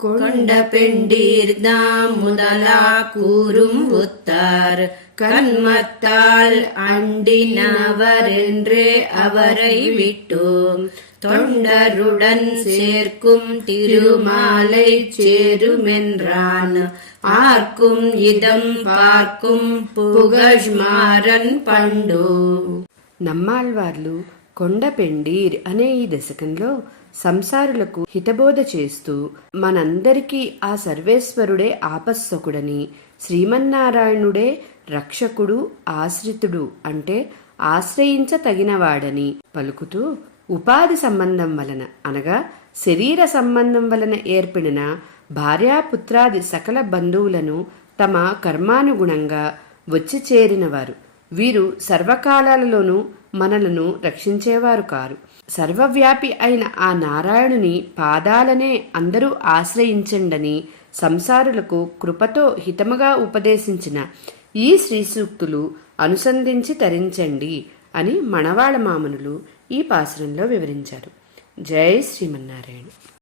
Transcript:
கொண்டபெண்டீர்தாம் முதலா கூறும் புத்தார் கண்மத்தால் அண்டினவரென்றே அவரை விட்டோம் தொண்டருடன் சேர்க்கும் திருமாலை சேருமென்றான் ஆர்க்கும் இதம் பார்க்கும் పుగజ్మారన్ పండు. నమ్మాళ్వార్లు కొండపెండీర్ అనే ఈ దశకంలో సంసారులకు హితబోధ చేస్తూ మనందరికీ ఆ సర్వేశ్వరుడే ఆపస్సకుడని, శ్రీమన్నారాయణుడే రక్షకుడు, ఆశ్రితుడు అంటే ఆశ్రయించతగినవాడని పలుకుతూ ఉపాధి సంబంధం వలన అనగా శరీర సంబంధం వలన ఏర్పడిన భార్యాపుత్రాది సకల బంధువులను తమ కర్మానుగుణంగా వచ్చి చేరినవారు. వీరు సర్వకాలాలలోనూ మనలను రక్షించేవారు కారు. సర్వవ్యాపి అయిన ఆ నారాయణుని పాదాలనే అందరూ ఆశ్రయించండని సంసారులకు కృపతో హితముగా ఉపదేశించిన ఈ శ్రీ సూక్తులు అనుసంధించి తరించండి అని మణవాళ మామనులు ఈ పాసురంలో వివరించారు. జై శ్రీమన్నారాయణ.